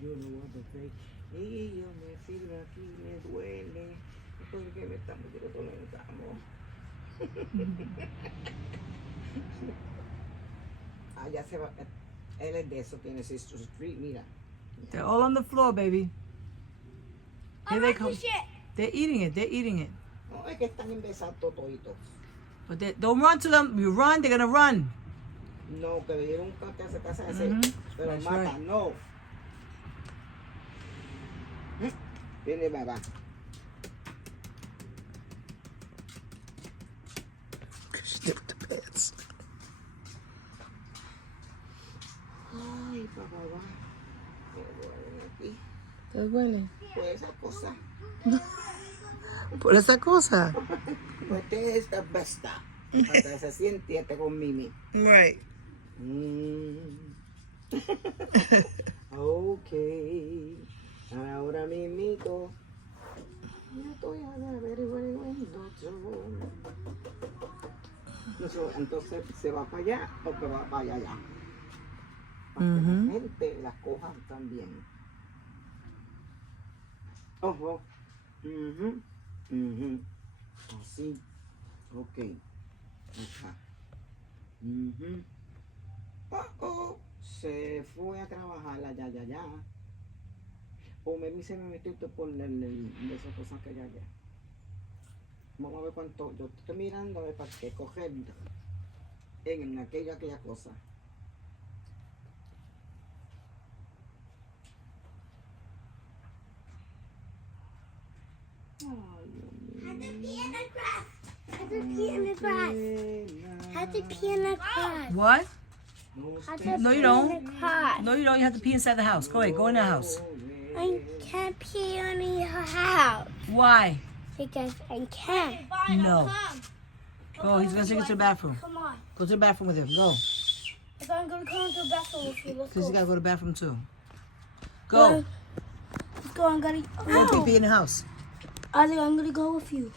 Yo no voy a tocar. Y yo me fibro aquí, me duele. Porque me estamos tirando. Ya se va. Él es de eso, tiene Sister Street, mira. They're all on the floor, baby. Here they come. Shit. They're eating it. They're eating it. No, es que están embesados toditos. But don't run to them. You run, they're gonna run. No, que le dieron un cante a esa casa ese. Pero That's mata, right. no. Viene, papá. She did with the pants. Ay, papá, va. Me duele aquí. ¿Te duele? Pues esa cosa. Por esa cosa. Pues este es la besta. Hasta se siente con Mimi. Right. Ok. Ahora mimito. Ya estoy a ver, entonces se va para allá o que va para allá. Para que la gente las coja también. Ojo. Así. Ok. Acá. Se fue a trabajar allá. O me se me metió por de esas cosas que allá. Vamos a ver cuánto. Yo estoy mirando a ver para qué coger en aquella cosa. Had to pee in the grass. Had to pee in the grass. Had to pee in the grass. What? Had to No, you pee don't. in the grass. No, you don't. You have to pee inside the house. Go ahead. Go in the house. I can't pee in the house Why? because I can't. No. Go. He's gonna take you to the bathroom. Come on. Go to the bathroom with him. Go. If I'm gonna go into the bathroom with you, let's Because go. you gotta go to the bathroom too. Go. Let's go. I'm gonna. Go pee in the house. I think I'm gonna go with you.